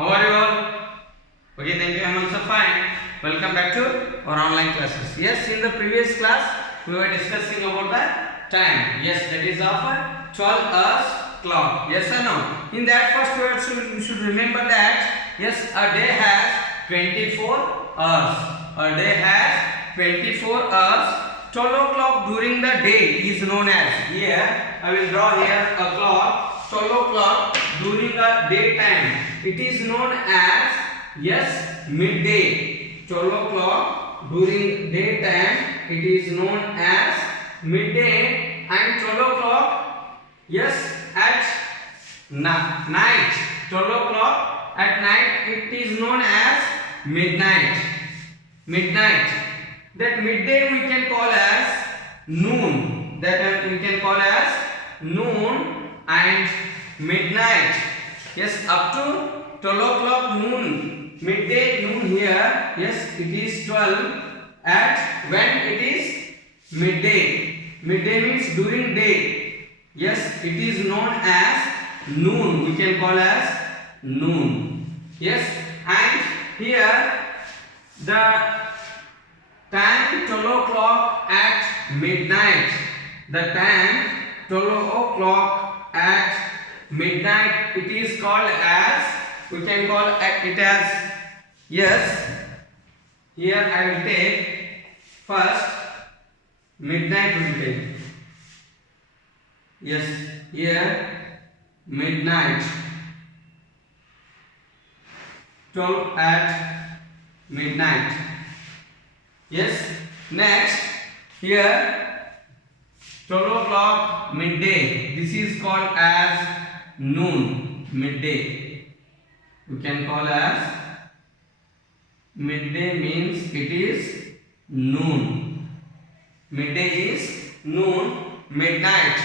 How are you all? Okay, thank you. I am also fine. Welcome back to our online classes. Yes, in the previous class we were discussing about the time. Yes, that is of 12 hours clock. Yes or no? In that first word you should remember that yes, a day has 24 hours. A day has 24 hours. 12 o'clock during the day is known as, here I will draw here a clock. 12 o'clock during the daytime, it is known as, yes, midday. 12 o'clock during daytime, it is known as midday. And 12 o'clock, yes, at night. 12 o'clock at night, it is known as midnight. Midnight. That midday we can call as noon. That we can call as noon. And midnight, yes, up to 12 o'clock noon, midday noon here, yes, it is 12 at when it is midday. Midday means during day. Yes, it is known as noon. We can call as noon. Yes, and here the time 12 o'clock at midnight. The time 12 o'clock at midnight, it is called as, we can call it as, yes, here I will take first midnight will take, yes, here midnight, 12 at midnight. Yes, next here 12 o'clock midday, this is called as noon. Midday we can call as midday, means it is noon. Midday is noon. Midnight,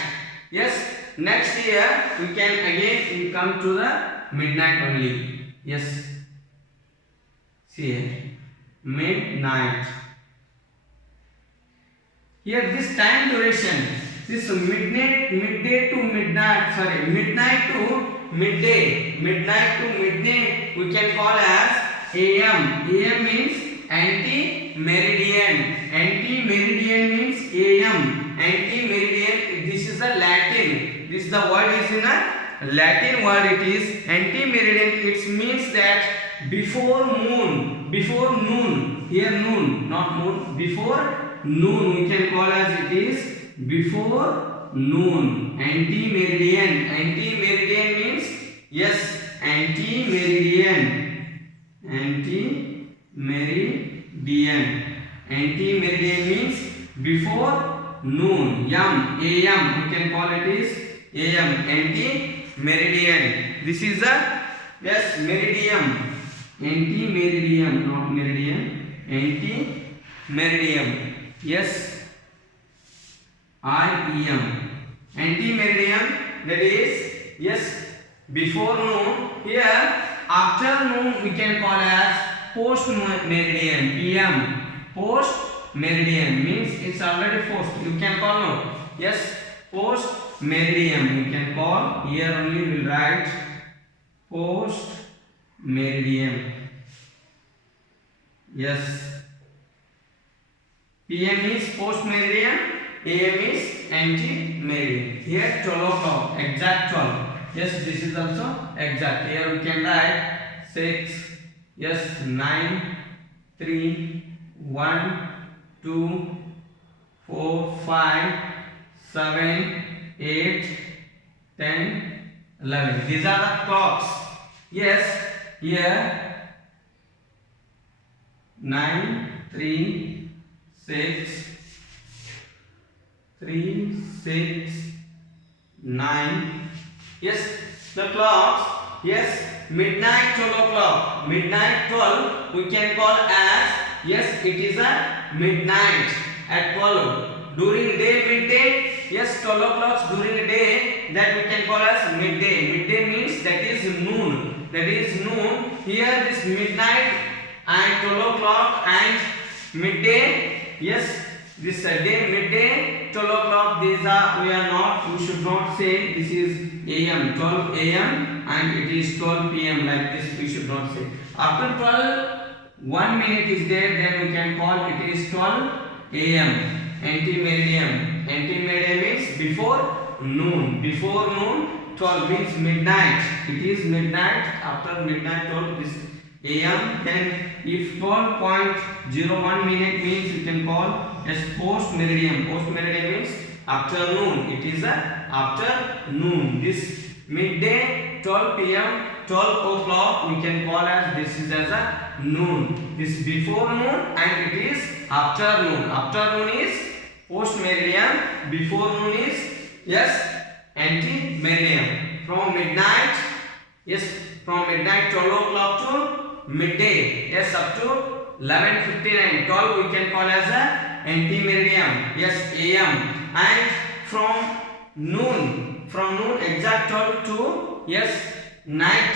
yes. Next here we can again come to the midnight only. Yes, see here midnight. Here this time duration, this midday to midnight, midnight to midday, we can call as AM. AM means anti-meridian. Anti-meridian means AM. Anti-meridian, this is a Latin. This the word is in a Latin word. It is anti-meridian. It means that before moon, before noon. Here noon, not moon. Before noon we can call as it is before noon. Anti-meridian. Anti-meridian means, yes, anti-meridian. Anti-meridian. Anti-meridian means before noon. AM. AM we can call it is AM. Anti-meridian. This is a, yes, meridian. Anti-meridian, not meridian. Anti-meridian. Yes, IEM. Anti-meridian, that is, yes, before noon. Here after noon we can call as post meridian. PM. Post meridian means it's already post. You can call no. Yes, post meridian. You can call. Here only we will write post meridian. Yes. PM is post meridian, AM is anti meridian. Here 12 o'clock, exact 12. Yes, this is also exact. Here we can write 6, yes, 9, 3, 1, 2, 4, 5, 7, 8, 10, 11. These are the clocks. Yes, here 9, 3, 6, 3, 6, 9. Yes, the clocks. Yes, midnight 12 o'clock. Midnight 12 we can call as, yes, it is a midnight at 12. During day midday, yes, 12 o'clock during the day, that we can call as midday. Midday means that is noon. That is noon. Here this midnight and 12 o'clock and midday, yes, this day midday 12 o'clock, these are, we should not say this is AM. 12 AM and it is 12 p.m. like this we should not say. After 12 1 minute is there, then we can call it is 12 a.m. Antemeridian. Antemeridian means before noon. Before noon 12 means midnight. It is midnight. After midnight 12 is a.m. Then if 12.01 minute means you can call as post meridian. Post meridian means afternoon. It is a afternoon. This midday 12 p.m. 12 o'clock we can call as this is as a noon. This before noon and it is afternoon. Afternoon is post meridian. Before noon is ante meridian. From midnight from midnight 12 o'clock to midday up to 11:59. 12 we can call as a ante meridian am. And from noon exact 12 to night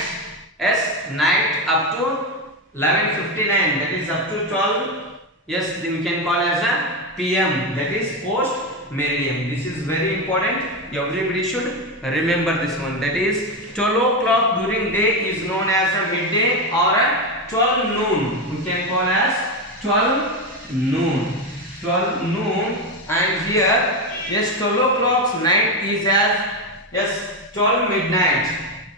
night up to 11:59, that is up to 12 we can call as a pm, that is post meridian. This is very important, everybody should remember this one. That is 12 o'clock during day is known as a midday or a 12 noon. We can call as 12 noon. And here 12 o'clock's night is as 12 midnight.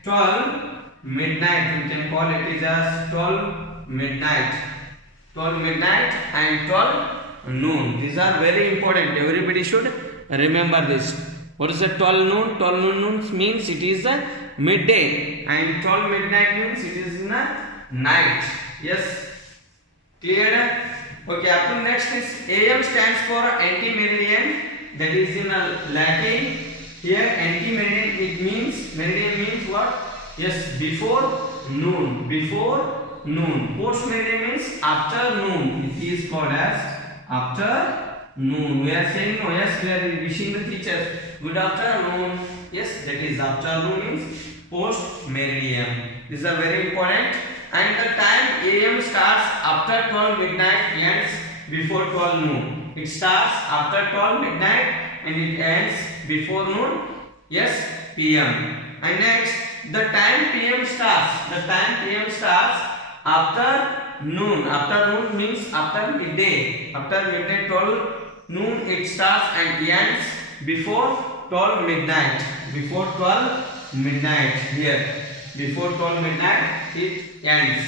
12 midnight we can call it is as 12 midnight. 12 midnight and 12 noon. These are very important, everybody should remember this. What is the 12 noon? 12 noon means it is a midday, and 12 midnight means it is in a night. Clear? Okay, up to next is AM stands for anti-meridian, that is in a Latin. Here anti-meridian, it means, meridian means what? Before noon. Before noon. Post meridian means afternoon. It is called as afternoon. We are saying we are wishing the teachers good afternoon. That is afternoon means post meridian. These are very important. And the time AM starts after 12 midnight, ends before 12 noon. It starts after 12 midnight and it ends before noon. PM. And next, the time PM starts. The time PM starts after noon. After noon means after midday. After midday 12 noon it starts and ends before 12 midnight. Before 12 midnight here. Before 12 midnight it ends.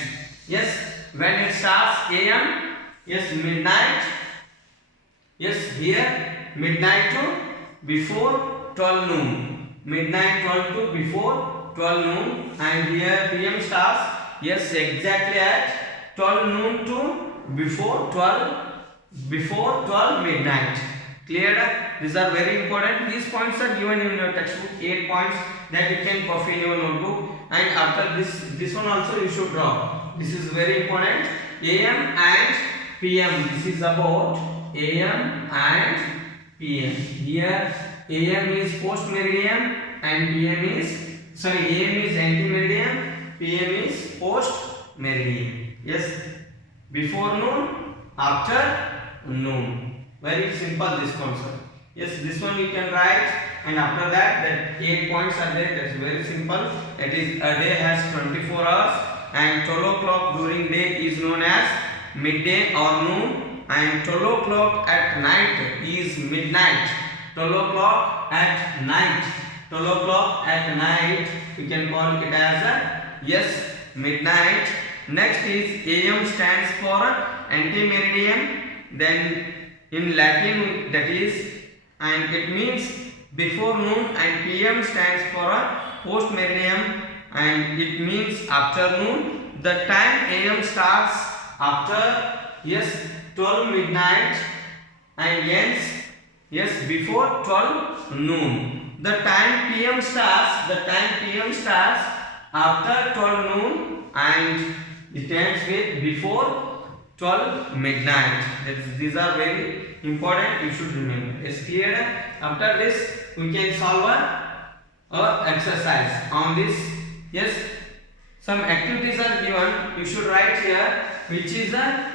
When it starts AM, midnight. Here midnight to before 12 noon. Midnight 12 to before 12 noon, and here PM starts exactly at 12 noon to before 12 midnight. Clear? These are very important. These points are given in your textbook, 8 points that you can copy in your notebook, and after this one also you should draw. This is very important. AM and PM. This is about AM and PM. Here AM is post meridian and PM is AM is anti meridian, PM is post meridian. Before noon, after noon. Very simple this concept. This one we can write, and after that 8 points are there. That's very simple. That is, a day has 24 hours, and 12 o'clock during day is known as midday or noon, and 12 o'clock at night is midnight. 12 o'clock at night. 12 o'clock at night we can call it as a midnight. Next is AM stands for anti-meridian. Then in Latin that is, and it means before noon, and PM stands for a post meridian and it means afternoon. The time AM starts after 12 midnight and ends before 12 noon. The time PM starts after 12 noon and it ends with before 12 midnight. These are very important, you should remember. Is clear? After this we can solve a exercise on this. Some activities are given. You should write here which is a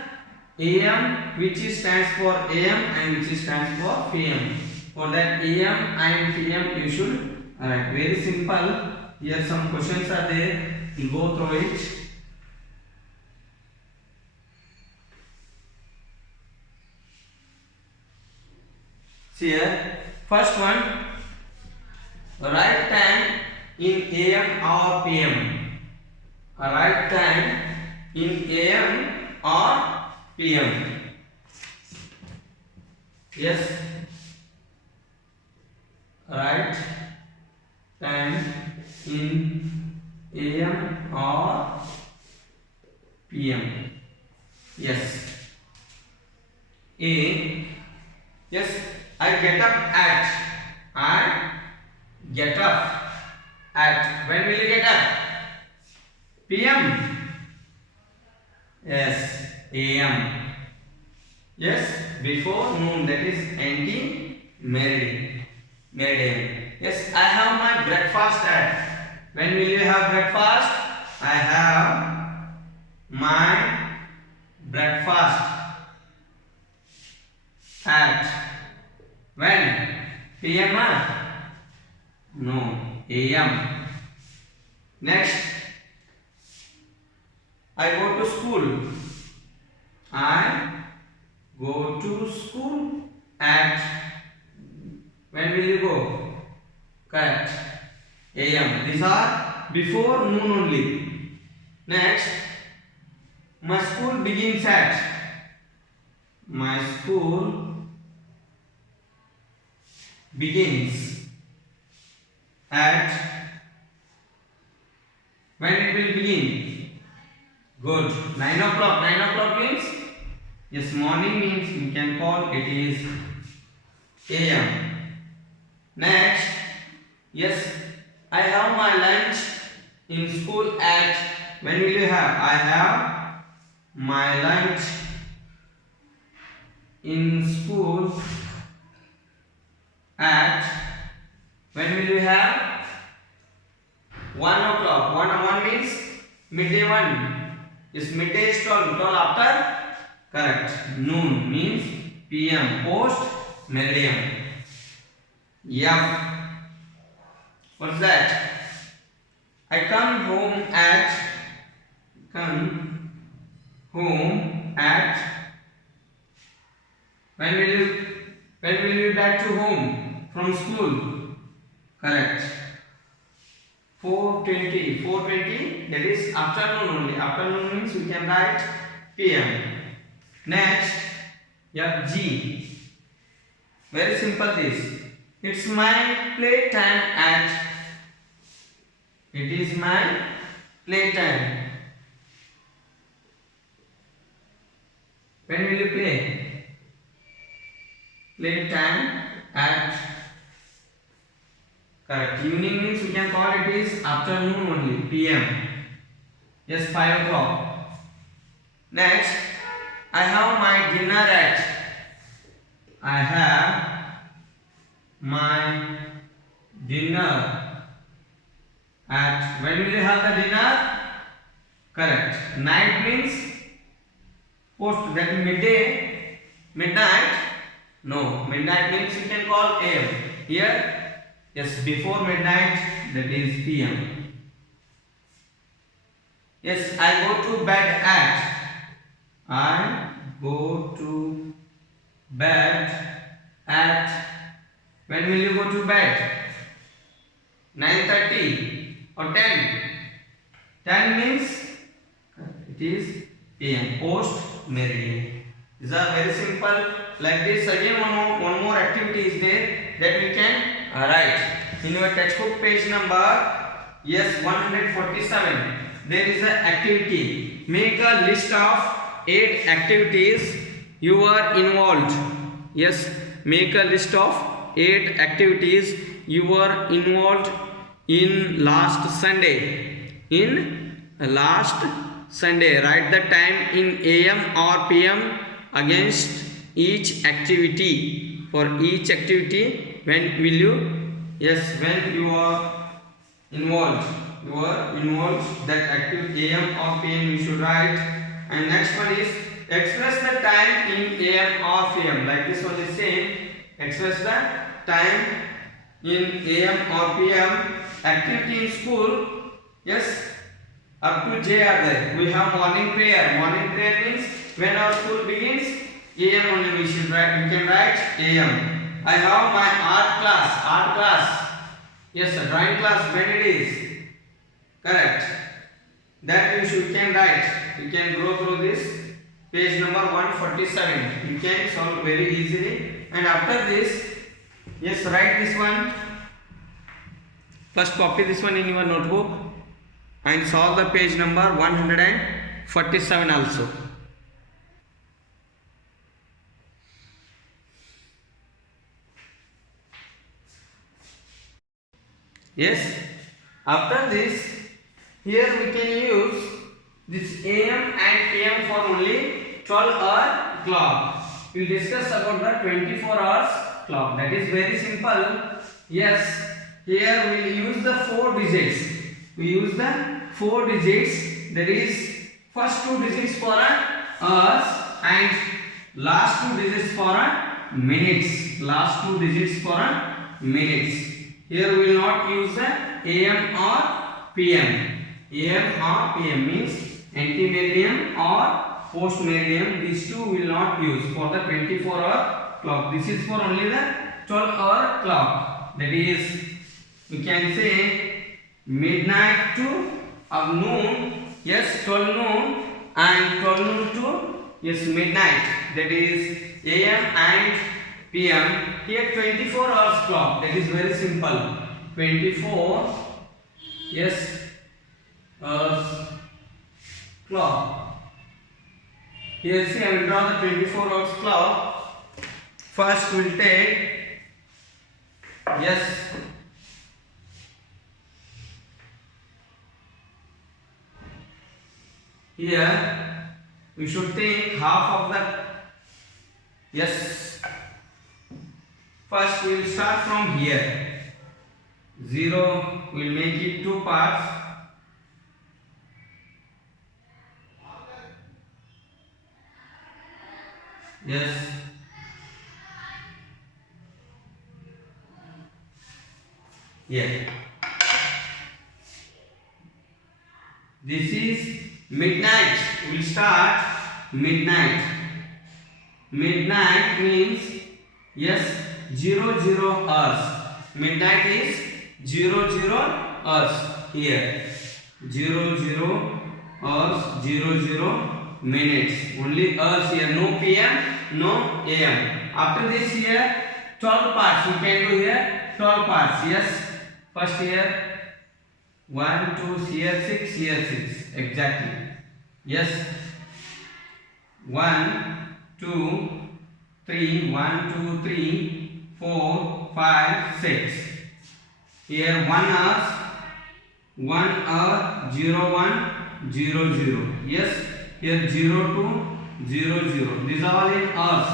AM, which stands for AM and which stands for PM. For that AM and PM you should write. Very simple. here some questions are there. We'll go through it. See here, first one, write time in AM or PM. Write time in AM or PM. Yes, write time in AM or PM. Yes. A. Yes, I get up at. I get up at. When will you get up? PM. Yes, AM. Yes, before noon, that is anti-meridian. Yes, I have my breakfast at. When will you have breakfast? I have my breakfast at. When? PM? No, AM. Next, I go to school. I go to school at. When will you go? Correct. AM. These are before noon only. Next, my school begins at. My school begins at. When it will begin? Good. 9 o'clock. 9 o'clock means? Yes, morning means you can call it is AM. Next, yes, I have my lunch in school at. When will you have? I have my lunch in school at. When will you have? 1 o'clock. 1 means midday 1. Is midday is 12 after? Correct. Noon means PM, post meridian. F. What's that? I come home at. Come home at. When will you back to home from school? Correct. 4:20. 4:20, that is afternoon only. Afternoon means we can write PM. Next, G. Very simple this. It's my play time at. It is my play time. When will you play? Play time at. Correct. Evening means we can call it is afternoon only. PM. Yes, 5 o'clock. Next, I have my dinner at. I have my dinner at. When will you have the dinner? Correct. Night means post, that is midday. Midnight? No. Midnight means you can call AM. Here, yes, before midnight, that is PM. Yes, I go to bed at. I go to bed at. When will you go to bed? 9:30 or 10? 10 means it is AM, post meridian. These are very simple. Like this, again one more activity is there that we can write. In your textbook page number 147, there is an activity. Make a list of 8 activities you are involved. Yes, make a list of 8 activities you were involved in last Sunday. In last Sunday, write the time in AM or PM against each activity. For each activity, when will you? Yes, when you are involved. You are involved that activity AM or PM you should write. And next one is express the time in AM or PM. Like this one is same. Express the time in AM or PM activity in school, yes, up to J are there. We have morning prayer. Morning prayer means when our school begins, AM only we should write. We can write AM. I have my art class. Art class. Yes, sir. Drawing class when it is. Correct. That you can write. You can go through this. Page number 147. You can solve very easily. And after this, yes, write this one. First copy this one in your notebook and solve the page number 147 also. Yes, after this, here we can use this AM and PM for only 12-hour clock. We will discuss about the 24 hours clock. That is very simple. Yes, here we will use the 4 digits. We use the 4 digits. That is first 2 digits for hours and last 2 digits for minutes. Last 2 digits for minutes. Here we will not use the AM or PM. AM or PM means ante-meridiem or post-meridiem. These two will not use for the 24-hour clock. This is for only the 12-hour clock. That is, we can say midnight to noon. Yes, 12 noon and 12 noon to yes midnight. That is AM and PM. Here 24 hours clock. That is very simple. 24 yes hours clock. Here see I will draw the 24 hours clock. First we will take yes here we should take half of the yes. First we will start from here. 0 we will make it 2 parts. Yes. Yeah. This is midnight. We will start midnight. Midnight means yes 00 hours. Midnight is 00 hours here. 00 hours 00 minutes. Only hours here. No PM, no AM. After this here 12 parts. You can do here 12 parts. Yes. First here 1, 2, here 6, here 6. Exactly. Yes. 1, 2, 3, 1, 2, 3, 4, 5, 6. Here 1 hour 0, 1, 0, 0. Yes. Here 0, 2, 0, 0. These are all in hours.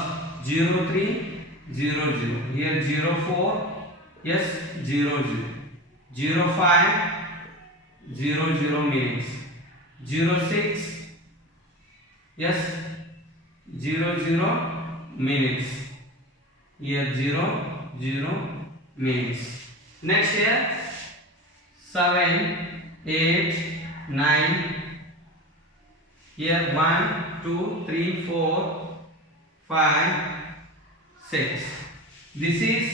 0, 3, 0, 0. Here 0, 4. Yes. 0, 0. 0, 5. 0, 0 minutes. 0, 6. Yes. 0, 0 minutes. Here 0, 0 minutes. Next here 7, 8, 9. Here 1, 2, 3, 4, 5, 6. This is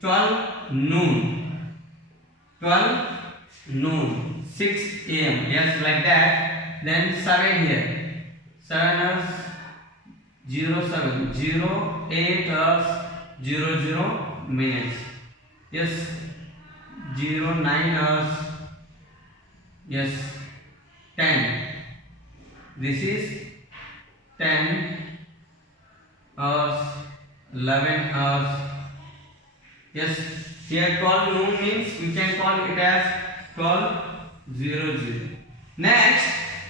12 noon. 12 noon. 6 AM. Yes, like that. Then 7 here. 7 hours 07. 08 hours 00 minutes. Yes. 09 hours. Yes. 10. This is 10 hours 11 hours. Yes. Here 12 noon means we can call it as 12:00. Next,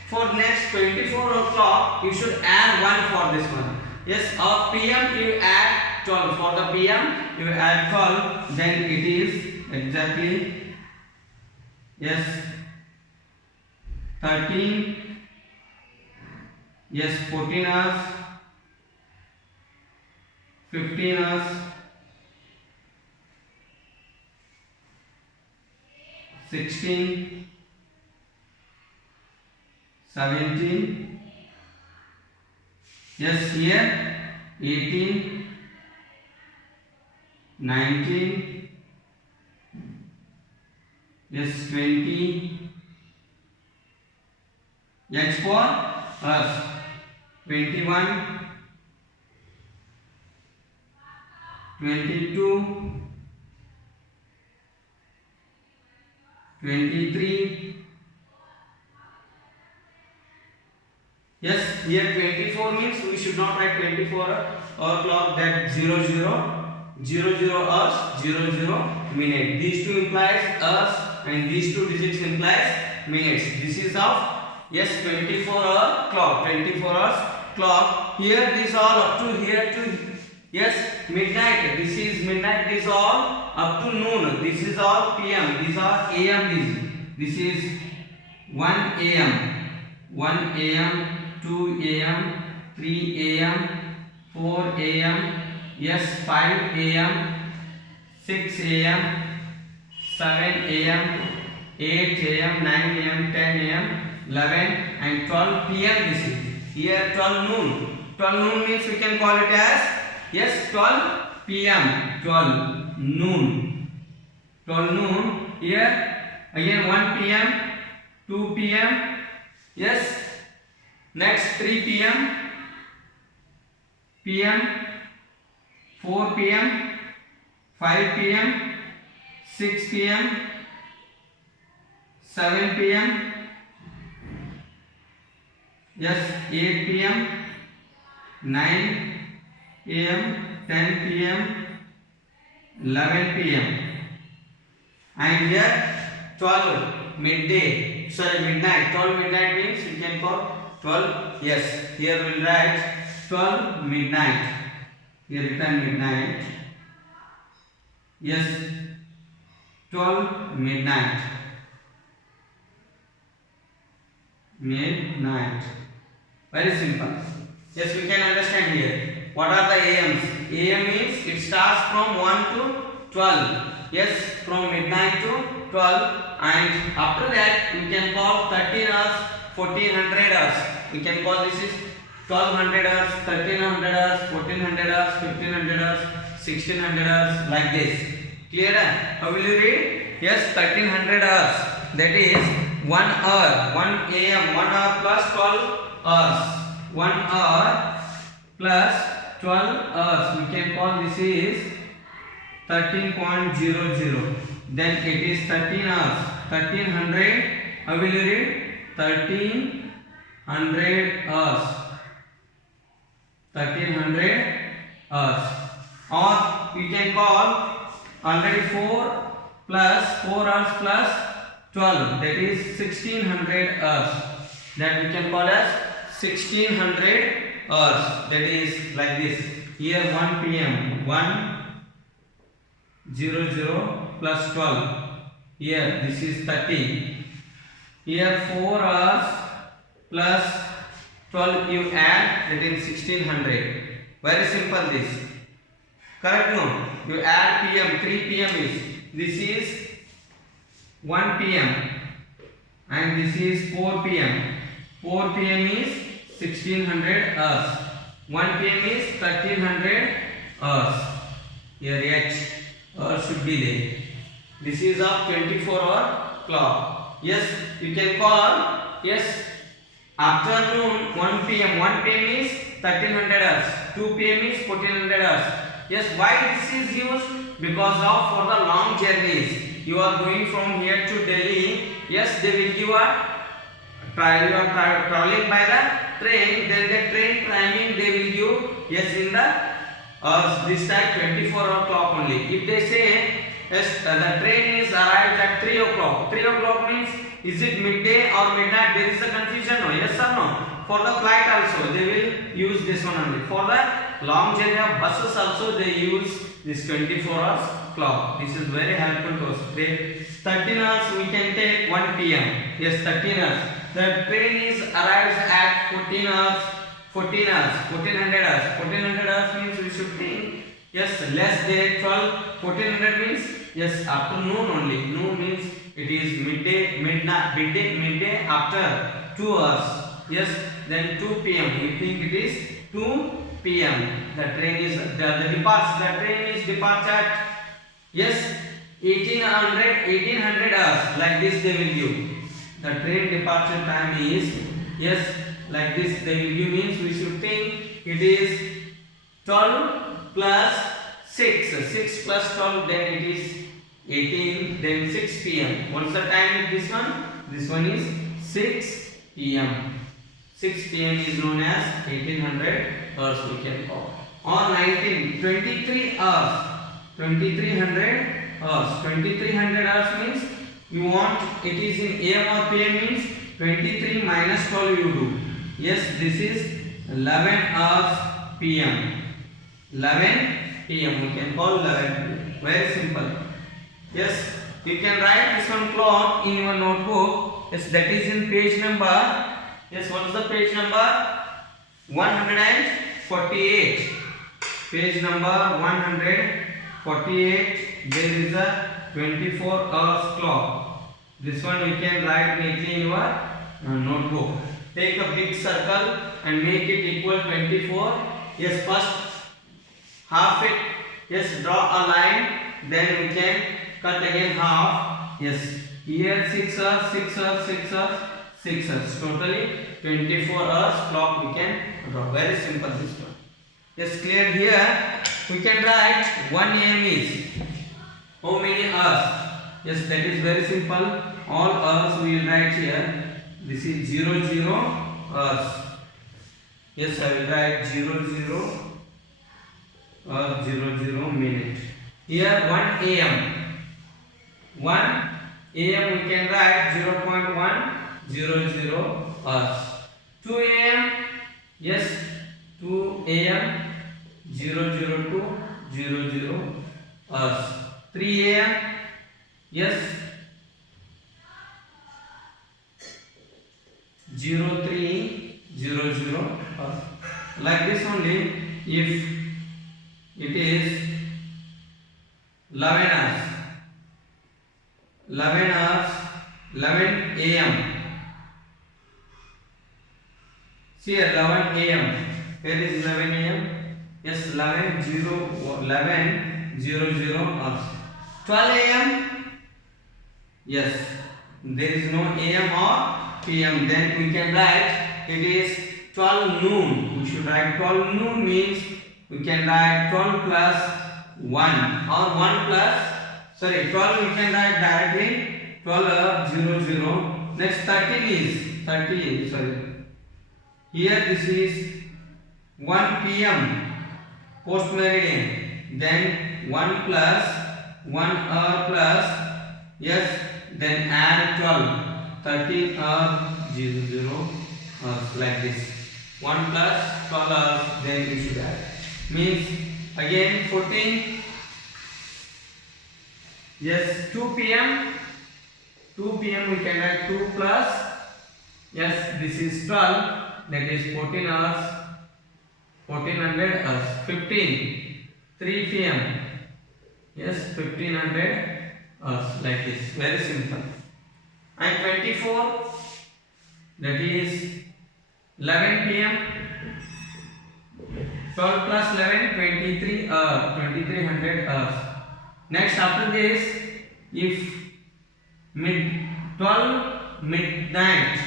for next 24 o'clock, you should add 1 for this one. Yes, of PM you add 12. For the PM you add 12. Then it is exactly yes 13. Yes, 14 hours. 15 hours. 16, 17. Yes, here 18, 19. Yes, 20. H for us. 21, 22, 23. Yes, here 24 means we should not write 24 hour clock, that 00 hours, 00 minute. These two implies hours and these two digits implies minutes. This is of, yes, 24 hour clock, 24 hours clock. Here this all up to here to, yes, midnight. This is midnight. This all up to noon. This is all PM. These are AM. This is 1 AM, 1 AM, 2 AM, 3 AM, 4 AM. Yes, 5 AM, 6 AM, 7 AM, 8 AM, 9 AM, 10 AM, 11 and 12 PM. This is here 12 noon. 12 noon means we can call it as, yes, 12 PM, 12 noon. 12 noon. Here again 1 PM, 2 PM. Yes. Next 3 PM, 4 PM, 5 PM, 6 PM, 7 PM. Yes, 8 PM, 9 AM, 10 PM, 11 PM. And here 12 midday. Sorry, midnight. 12 midnight means we can call 12. Yes, here we will write 12 midnight. Here written midnight. Yes, 12 midnight. Midnight. Very simple. Yes, we can understand here. What are the AMs? AM means it starts from 1 to 12. Yes, from midnight to 12. And after that we can call 13 hours, 1400 hours. We can call this is 1200 hours, 1300 hours, 1400 hours, 1500 hours, 1600 hours, like this. Clear? How will you read? Yes, 1300 hours. That is 1 hour, 1 AM, 1 hour plus 12 hours. 1 hour plus 12 hours. We can call this is 13.00. Then it is 13 hours. 1300. How will you read? 1300 hours. 1300 hours. Or we can call already 4 plus 4 hours plus 12. That is 1600 hours. That we can call as 1600 hours. That is like this. Here 1 PM. 100 plus 12. Here this is 30. Here 4 hours plus 12 you add, that is 1600. Very simple this. Correct? No? You add PM. 3 PM is, this is 1 PM and this is 4 PM. 4 PM is 1600 hours. 1 PM is 1300 hours. Here H should be there. This is a 24-hour clock. Yes, you can call, yes, afternoon 1 PM. 1 PM is 1300 hours. 2 PM is 1400 hours. Yes, why this is used? Because of for the long journeys. You are going from here to Delhi. Yes, they will give a you are traveling by the train. Then the train timing they will give, yes, in the this time 24-hour clock only. If they say yes, the train is arrived at 3 o'clock. 3 o'clock means is it midday or midnight? There is a confusion. No, yes or no? For the flight also they will use this one only. For the long journey of buses also they use this 24 hours clock. This is very helpful to us. 13 hours we can take 1 PM. Yes, 13 hours. The train is arrives at 14 hours. 14 hours. 1400 hours. 1400 hours means we should think, yes, less than 12. 1400 means, yes, afternoon only. Noon means it is midday after 2 hours. Yes, then 2 p.m. we think it is 2 p.m. The train is the train is depart at, yes, 1800 hours, like this they will give. The train departure time is, yes, like this they will give, means we should think it is 12 plus 6 plus 12, then it is 18, then 6 p.m. What's the time is this one? This one is 6 p.m. 6 p.m. is known as 1800 hours we can call. Or 23 hours. 2300 hours. 2300 hours means you want it is in AM or PM, means 23 minus 12 you do. Yes, this is 11 hours PM. 11 PM we can call 11 PM. Very simple. Yes, you can write this one clock in your notebook. Yes, that is in page number. Yes, what is the page number? 148. Page number 148. There is a 24 hours clock. This one you can write neatly in your notebook. Take a big circle and make it equal 24. Yes, first half it. Yes, draw a line. Then we can cut again half. Yes, here 6 hours, 6 hours, 6 hours, 6 hours. Totally 24 hours clock we can draw. Very simple this one. Yes, clear here. We can write 1 AM is how many hours? Yes, that is very simple. All hours we will write here. This is 00 hours. Yes, I will write 00 or 00 minute. Here 1 AM. 1 AM we can write 0.100 hours. 2 AM. Yes, 2 AM 002 00 hours. 3 AM. Yes, 0300 hours. Like this only. If it is 11 hours, 11 hours, 11 AM. See here 11 AM. Where is 11 AM? Yes, 11 00 hours. 12 AM. Yes, there is no AM or PM. Then we can write it is 12 noon. We should write 12 noon, means we can write 12 plus 1 or 1 plus, sorry, 12 we can write directly 12 00. Next 13 is 30, sorry. Here this is 1 PM post meridian. Then 1 plus 1 hour plus, yes, then add 12, 13 hours 00 hours, like this. 1 plus 12 hours, then we should add. Means again 14. Yes, 2 PM. 2 PM we can write 2 plus, yes, this is 12, that is 14 hours, 1400 hours. 15. 3 PM. Yes, 1500 hours, like this. Very simple. And 24, that is 11 PM. 12 plus 11, 23 hours, 2300 hours. Next after this, if 12 midnight,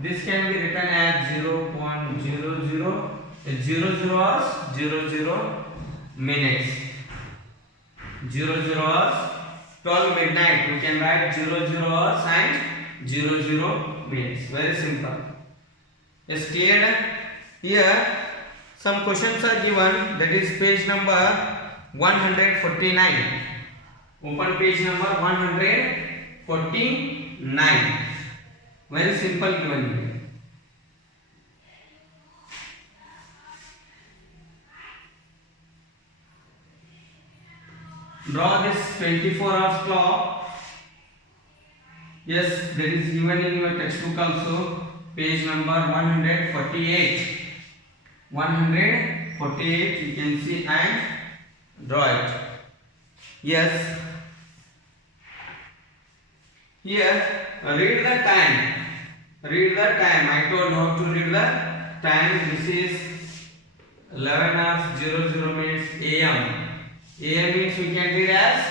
this can be written as 0.00 hours, 00 minutes. 00 hours, 12 midnight, we can write 00 hours and 00 minutes. Very simple. Is clear? Here some questions are given, that is page number 149. Open page number 149. Very simple given here. Draw this 24 hours clock. Yes, that is given in your textbook also. Page number 148. 148 you can see and draw it. Yes, Here, read the time. Read the time. I told how to read the time. This is 11 hours 00 minutes AM. AM means we can read as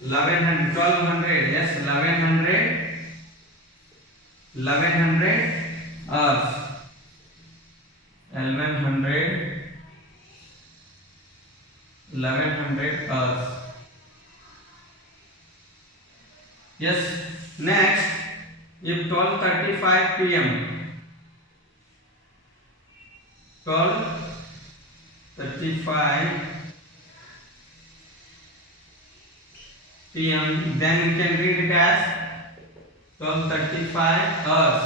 1100, 1200. Yes, 1100. 1100 hours. 1100 hours. Yes. Next, if 12:35 p.m. 12:35 p.m. then you can read it as 12:35 hours.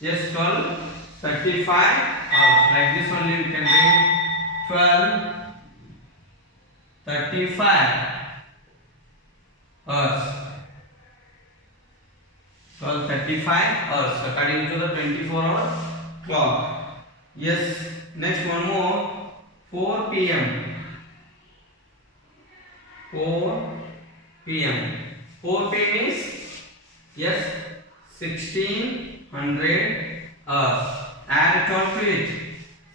Yes, 12:35 hours. Like this only you can read 12:35 hours. 12:35 hours according to the 24-hour clock. Yes. Next one more. 4 p.m. 4 p.m. 4 p.m. is yes 1600 hours. Add 12 to it.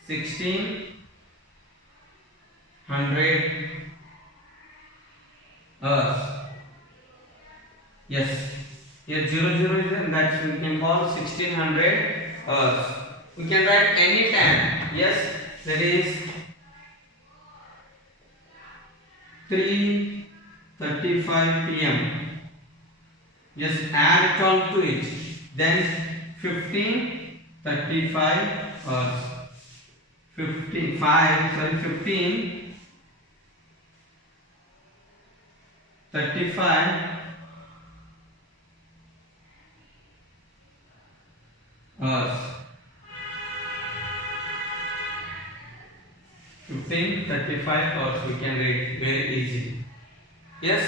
1600 hours. Yes. Here 00 is there, that we can call 1600 hours. We can write any time. Yes, that is 3:35 p.m. Just add 12 to it. Then 15:35 hours. 15 35 hours. 15:35 hours we can read very easy. Yes,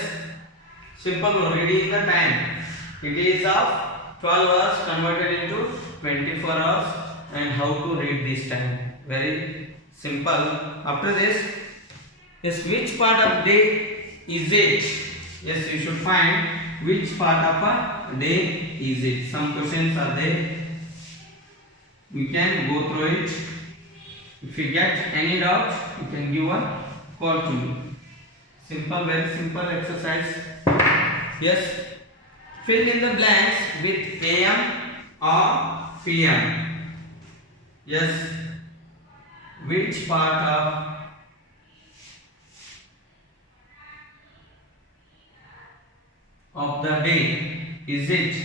simple reading the time. It is of 12 hours converted into 24 hours, and how to read this time. Very simple. After this, yes, which part of day is it? Yes, you should find which part of a day is it. Some questions are there. We can go through it. If you get any doubt, you can give a call to me. Simple, very simple exercise. Yes, fill in the blanks with AM or PM. Yes, which part of the day is it?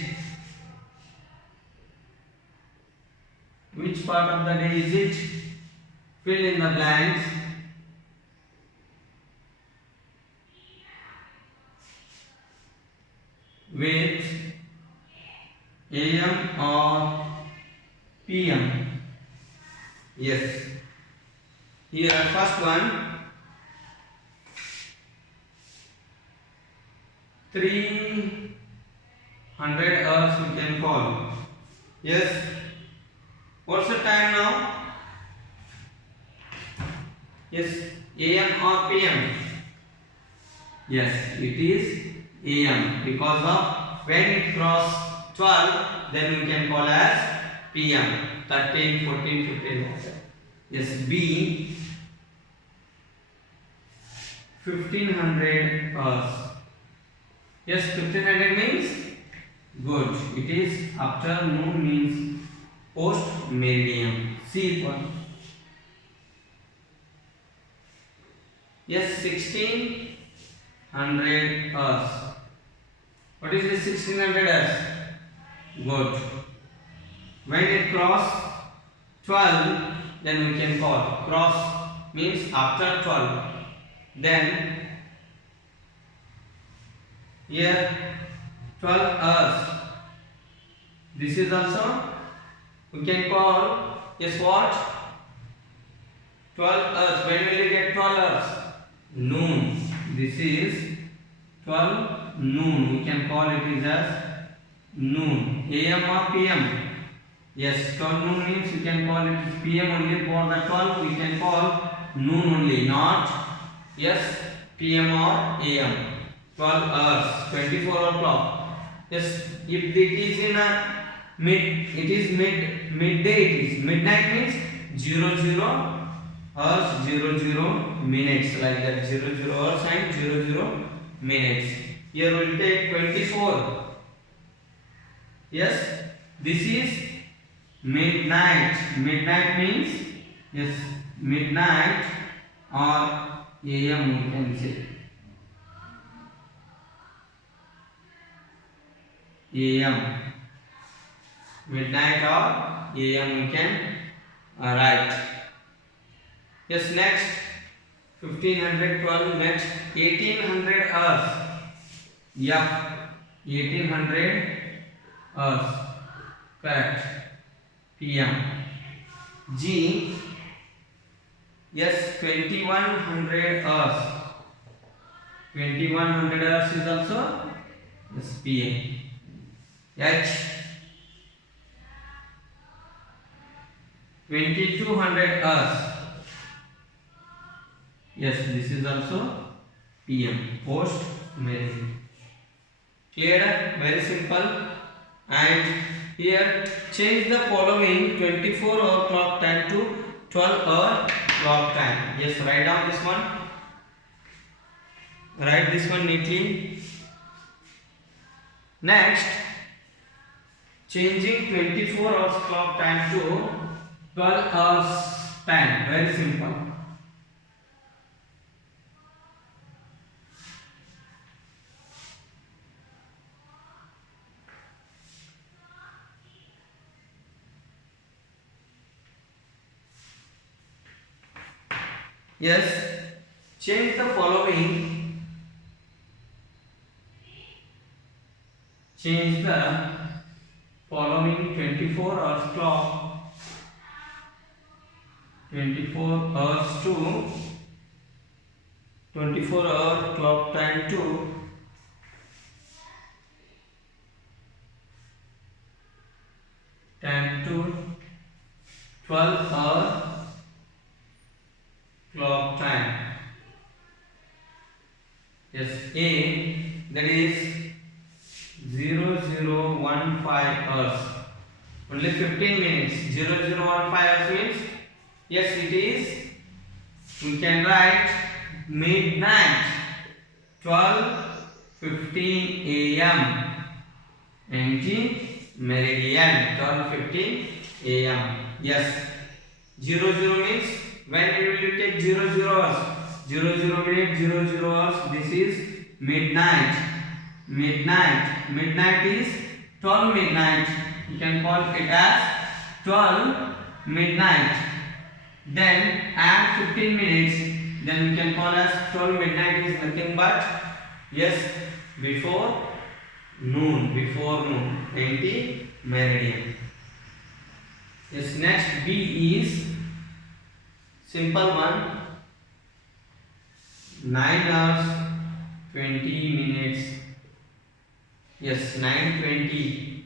Which part of the day is it? Fill in the blanks with AM or PM. Yes. Here first one, 300 hours we can call. Yes. What's the time now? Yes, AM or PM? Yes, it is AM, because of when it cross 12, then we can call as PM. 13, 14, 15. Yes, B, 1500 hours. Yes, 1500 means good. It is afternoon, means post meridian. C one. Yes, 1600 hours. What is this 1600 hours? Good. When it cross 12, then we can call. Cross means after 12. Then here 12 hours. This is also we can call. Yes, what? 12 hours. When will you get 12 hours? Noon. This is 12 noon. We can call it is as noon. AM or PM? Yes, 12 noon means we can call it is PM only. For the 12 we can call noon only, not yes PM or AM. 12 hours, 24 hour clock. Yes, if it is in a midday, it is midnight means 00 hours 00 minutes, like that, 00 hours and 00 minutes. Here we will take 24. Yes, this is midnight. Midnight means, yes, midnight or AM we can say. AM, midnight or AM we can write. Yes, next 1512. Next 1800 hours. Yeah, 1800 hours, correct. PM. G, yes, 2100 hours. 2100 hours is also, yes, PM. H, 2200 hours. Yes, this is also PM, post meridian. Clear? Very simple. And here change the following 24 hour clock time to 12 hour clock time. Yes, write down this one. Write this one neatly. Next, changing 24 hours clock time to 12 hours time. Very simple. Yes, change the following. Change the following 24 hours clock, 24 hours to 24 hour clock time to 12 hour clock time. Yes, A, that is 0015 hours. Only 15 minutes. 0015 hours means, yes, it is, we can write midnight, 12:15 AM. NG meridian, 12:15 AM. Yes, 00 means when you will take 00 hours, 00 minute, 00 hours. This is midnight. Midnight is 12 midnight. You can call it as 12 midnight. Then add 15 minutes. Then we can call as 12 midnight is nothing but, yes, before noon. 90 meridian. Yes, next B is simple one. 9 hours 20 minutes. Yes, 9:20.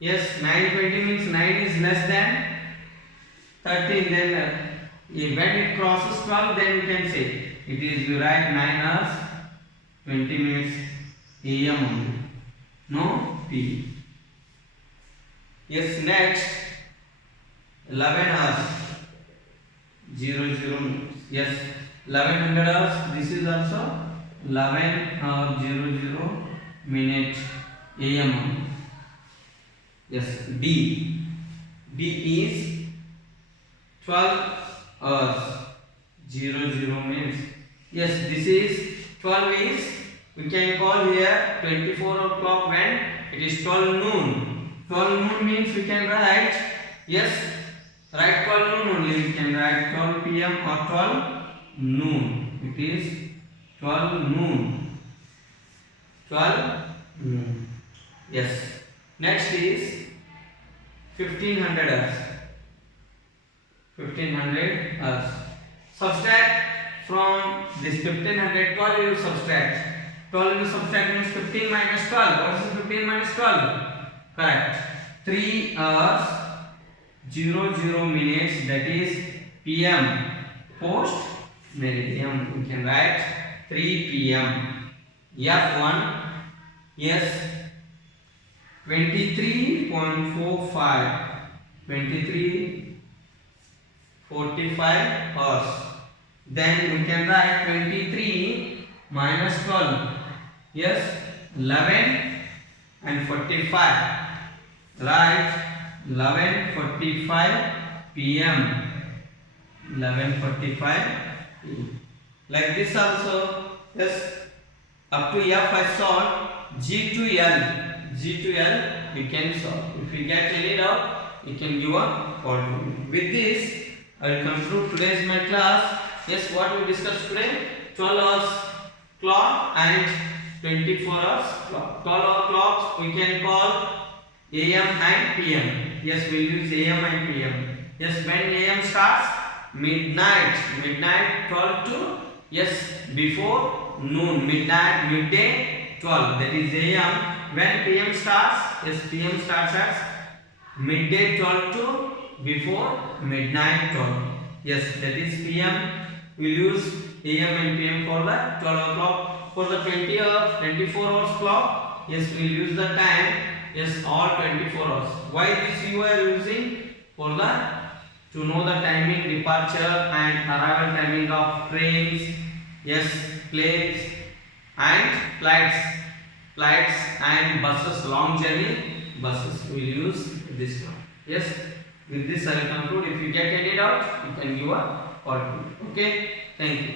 Yes, 9:20 means 9 is less than 13. Then when it crosses 12, then we can say it is, you write 9 hours 20 minutes AM only. No P. Yes, next 11 hours 00 minutes. Yes, 1100 hours. This is also 11 hours 00 minutes AM. Yes, D. D is 12 hours 00 minutes. Yes, this is 12 is, we can call here 24 o'clock when it is 12 noon. 12 noon means we can write, yes, write 12 noon only. We can write 12 PM or 12 noon. It is 12 noon. 12 noon. Yes. Next is 1500 hours. 1500 hours. Subtract from this 1500, 12 you subtract. 12 you subtract means 15 minus 12. What is 15 minus 12? Correct. 3 hours 00 minutes, that is PM. Post meridian, we can write 3 PM. F1, yes, 23.45, 23:45 hours. Then we can write 23 minus 12, yes, 11 and 45, right, 11:45 p.m. 11:45 p.m. Like this also, yes, up to F I solved. G to L we can solve. If we get any doubt, we can give a call. With this, I will conclude today's my class. Yes, what we discussed today: 12 hours clock and 24 hours clock. 12 hour clocks we can call AM and PM. Yes, we will use AM and PM. Yes, when AM starts, midnight 12 to, yes, before noon, midday 12, that is AM. When PM starts, yes, PM starts at midday 12 to before midnight 12. Yes, that is PM. We'll use AM and PM for the 12 o'clock. For the 24 hours clock, yes, we'll use the time, yes, all 24 hours. Why this you are using? For the to know the timing, departure and arrival timing of trains, yes, planes and flights and buses, long journey buses. We will use this one. Yes, with this I will conclude. If you get any doubt, you can give a call to me. Okay, thank you.